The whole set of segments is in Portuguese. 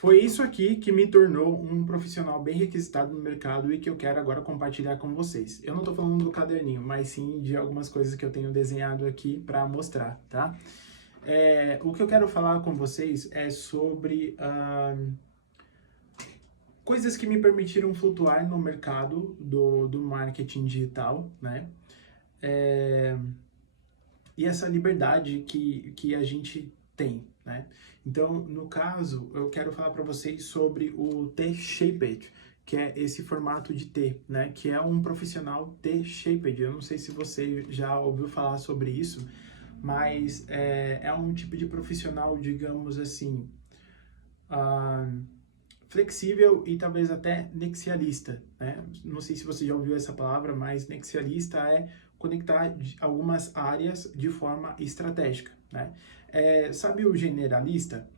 Foi isso aqui que me tornou um profissional bem requisitado no mercado e que eu quero agora compartilhar com vocês. Eu não estou falando do caderninho, mas sim de algumas coisas que eu tenho desenhado aqui para mostrar, tá? O que eu quero falar com vocês é sobre coisas que me permitiram flutuar no mercado do marketing digital, né? É, e essa liberdade que a gente tem, né? Então, no caso, eu quero falar para vocês sobre o T-Shaped, que é esse formato de T, né? Que é um profissional T-Shaped. Eu não sei se você já ouviu falar sobre isso, mas é um tipo de profissional, digamos assim, ah, flexível e talvez até nexialista, né? Não sei se você já ouviu essa palavra, mas nexialista é conectar algumas áreas de forma estratégica, né? Sabe o generalista?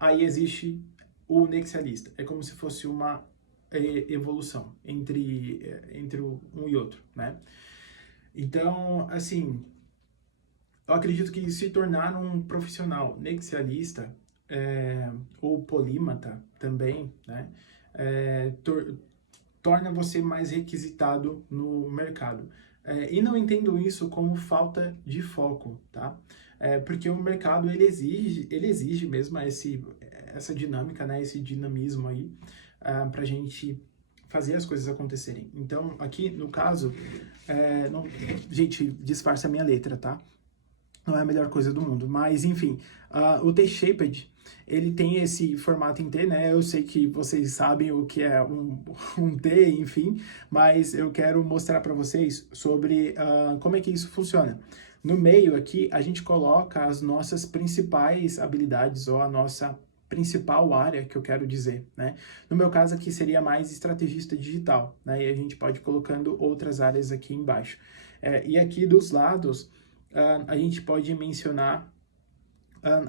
Aí existe o nexialista. É como se fosse uma evolução entre um e outro, né? Então, assim, eu acredito que se tornar um profissional nexialista ou polímata também, né, é, tor torna você mais requisitado no mercado. E não entendo isso como falta de foco, tá? Porque o mercado ele exige mesmo essa dinâmica, né, esse dinamismo aí, para a gente fazer as coisas acontecerem. Então, aqui no caso, não, gente, disfarça a minha letra, tá? Não é a melhor coisa do mundo, mas enfim, o T-Shaped, ele tem esse formato em T, né? Eu sei que vocês sabem o que é um T, enfim, mas eu quero mostrar para vocês sobre como é que isso funciona. No meio aqui, a gente coloca as nossas principais habilidades ou a nossa principal área, que eu quero dizer, né? No meu caso aqui seria mais estrategista digital, né? E a gente pode ir colocando outras áreas aqui embaixo. E aqui dos lados, a gente pode mencionar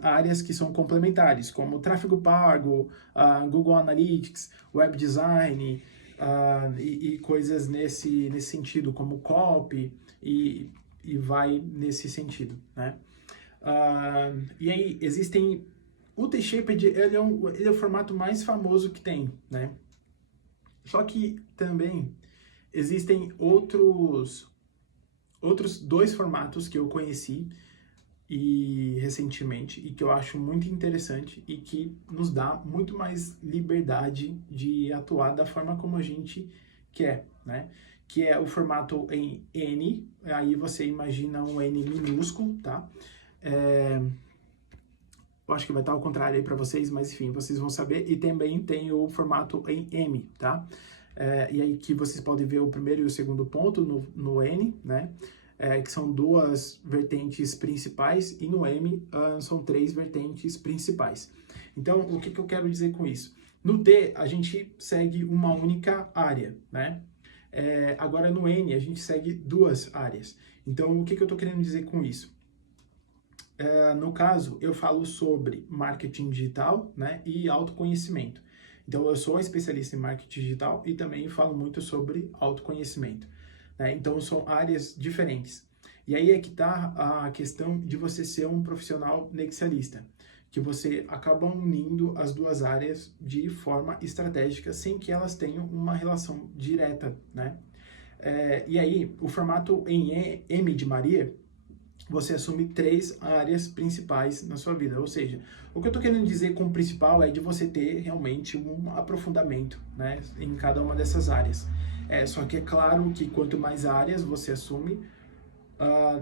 áreas que são complementares, como tráfego pago, Google Analytics, web design e coisas nesse sentido, como copy e vai nesse sentido, né? E aí existem... O T-Shaped, ele é o formato mais famoso que tem, né? Só que também existem outros dois formatos que eu conheci recentemente e que eu acho muito interessante e que nos dá muito mais liberdade de atuar da forma como a gente quer, né? Que é o formato em N, aí você imagina um N minúsculo, tá? Eu acho que vai estar ao contrário aí para vocês, mas enfim, vocês vão saber. E também tem o formato em M, tá? E aí que vocês podem ver o primeiro e o segundo ponto no N, né? Que são duas vertentes principais, e no M são três vertentes principais. Então, o que eu quero dizer com isso? No T, a gente segue uma única área, né? Agora, no N, a gente segue duas áreas. Então, o que eu estou querendo dizer com isso? No caso, eu falo sobre marketing digital, né, e autoconhecimento. Então, eu sou especialista em marketing digital e também falo muito sobre autoconhecimento, né? Então, são áreas diferentes. E aí é que está a questão de você ser um profissional nexialista, que você acaba unindo as duas áreas de forma estratégica, sem que elas tenham uma relação direta, né? E aí, o formato em M de Maria, você assume três áreas principais na sua vida. Ou seja, o que eu estou querendo dizer com o principal é de você ter realmente um aprofundamento, né, em cada uma dessas áreas. Só que é claro que quanto mais áreas você assume,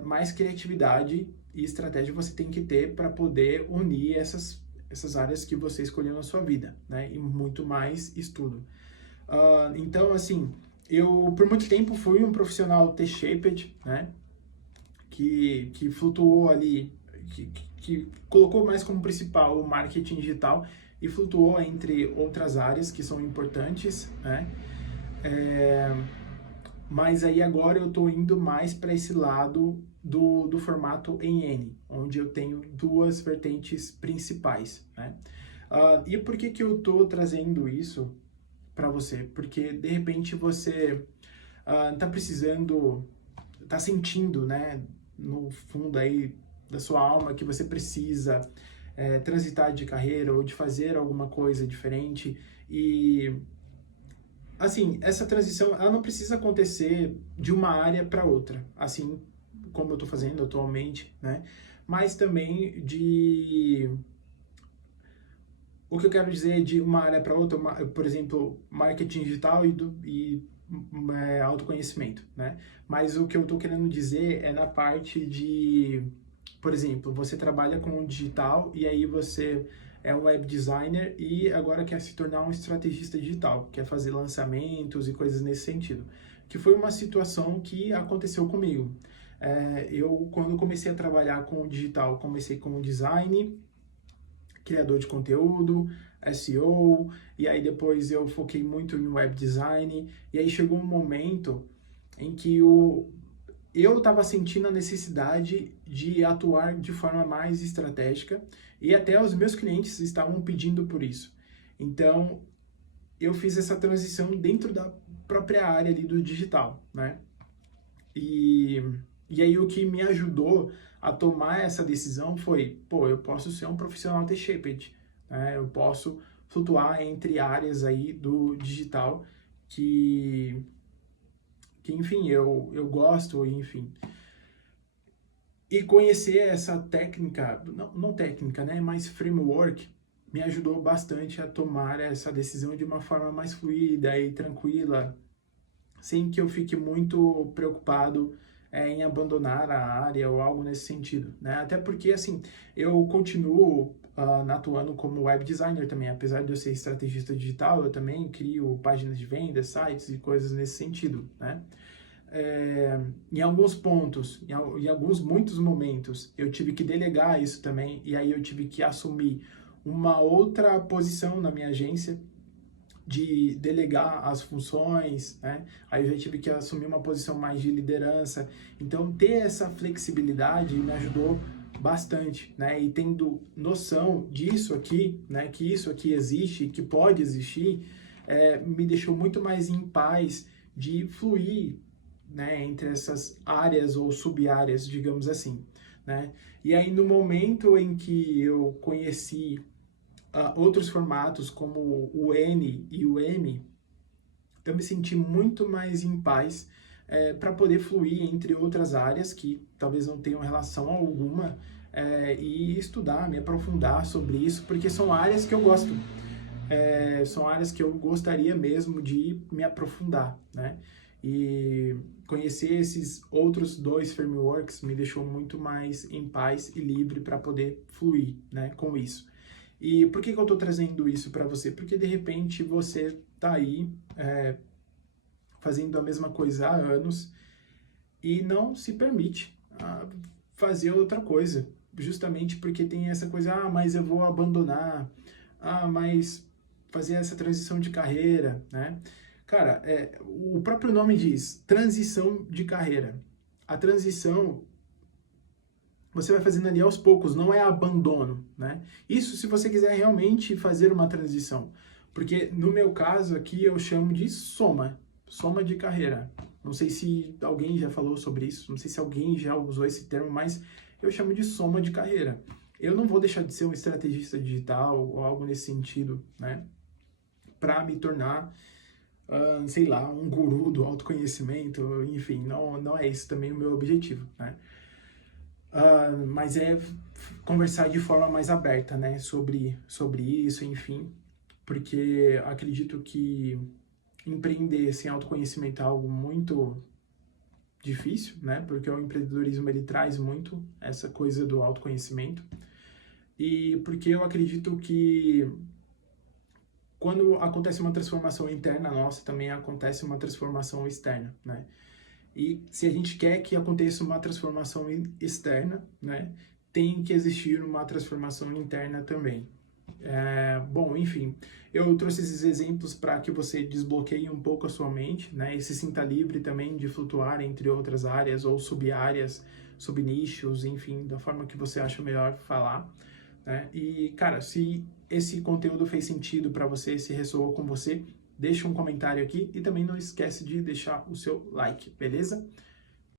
mais criatividade e estratégia você tem que ter para poder unir essas áreas que você escolheu na sua vida, né, e muito mais estudo. Então, assim, eu por muito tempo fui um profissional T-shaped, né, que flutuou ali, que colocou mais como principal o marketing digital e flutuou entre outras áreas que são importantes, né? Mas aí agora eu estou indo mais para esse lado do formato em N, onde eu tenho duas vertentes principais, né? E por que eu estou trazendo isso para você? Porque de repente você está precisando, está sentindo, né, no fundo aí da sua alma que você precisa transitar de carreira ou de fazer alguma coisa diferente. E assim, essa transição, ela não precisa acontecer de uma área para outra, assim como eu estou fazendo atualmente, né? Mas também de... O que eu quero dizer de uma área para outra, por exemplo, marketing digital e autoconhecimento, né? Mas o que eu estou querendo dizer é na parte de, por exemplo, você trabalha com o digital e aí você é um web designer e agora quer se tornar um estrategista digital, quer fazer lançamentos e coisas nesse sentido. Que foi uma situação que aconteceu comigo. Quando comecei a trabalhar com o digital, comecei com o design, criador de conteúdo, SEO, e aí depois eu foquei muito em web design, e aí chegou um momento em que eu estava sentindo a necessidade de atuar de forma mais estratégica, e até os meus clientes estavam pedindo por isso. Então, eu fiz essa transição dentro da própria área ali do digital, né? E, e aí o que me ajudou a tomar essa decisão foi, pô, eu posso ser um profissional T-shaped, né? Eu posso flutuar entre áreas aí do digital que enfim, eu gosto, enfim. E conhecer essa técnica, não técnica, né, mas framework, me ajudou bastante a tomar essa decisão de uma forma mais fluida e tranquila, sem que eu fique muito preocupado em abandonar a área ou algo nesse sentido, né? Até porque, assim, eu continuo atuando como web designer também, apesar de eu ser estrategista digital, eu também crio páginas de venda, sites e coisas nesse sentido, né? Em alguns pontos, em alguns muitos momentos, eu tive que delegar isso também, e aí eu tive que assumir uma outra posição na minha agência, de delegar as funções, né? Aí eu já tive que assumir uma posição mais de liderança. Então, ter essa flexibilidade me ajudou bastante, né? E tendo noção disso aqui, né? Que isso aqui existe, que pode existir, me deixou muito mais em paz de fluir, né? Entre essas áreas ou sub-áreas, digamos assim, né? E aí, no momento em que eu conheci outros formatos como o N e o M, eu me senti muito mais em paz para poder fluir entre outras áreas que talvez não tenham relação alguma e estudar, me aprofundar sobre isso, porque são áreas que eu gosto, são áreas que eu gostaria mesmo de me aprofundar, né? E conhecer esses outros dois frameworks me deixou muito mais em paz e livre para poder fluir, né, com isso. E por que eu estou trazendo isso para você? Porque de repente você está aí fazendo a mesma coisa há anos e não se permite fazer outra coisa, justamente porque tem essa coisa, mas eu vou abandonar, mas fazer essa transição de carreira, né? Cara, o próprio nome diz, transição de carreira. A transição você vai fazendo ali aos poucos, não é abandono, né? Isso se você quiser realmente fazer uma transição. Porque no meu caso aqui eu chamo de soma de carreira. Não sei se alguém já falou sobre isso, não sei se alguém já usou esse termo, mas eu chamo de soma de carreira. Eu não vou deixar de ser um estrategista digital ou algo nesse sentido, né? Para me tornar, sei lá, um guru do autoconhecimento, enfim, não é esse também o meu objetivo, né? Mas é conversar de forma mais aberta, né, sobre isso, enfim, porque acredito que empreender sem autoconhecimento é algo muito difícil, né, porque o empreendedorismo ele traz muito essa coisa do autoconhecimento e porque eu acredito que quando acontece uma transformação interna nossa, também acontece uma transformação externa, né? E se a gente quer que aconteça uma transformação externa, né, tem que existir uma transformação interna também. Bom, enfim, eu trouxe esses exemplos para que você desbloqueie um pouco a sua mente, né, e se sinta livre também de flutuar entre outras áreas ou sub-áreas, sub-nichos, enfim, da forma que você acha melhor falar, né? E, cara, se esse conteúdo fez sentido para você, se ressoou com você, deixa um comentário aqui e também não esquece de deixar o seu like, beleza?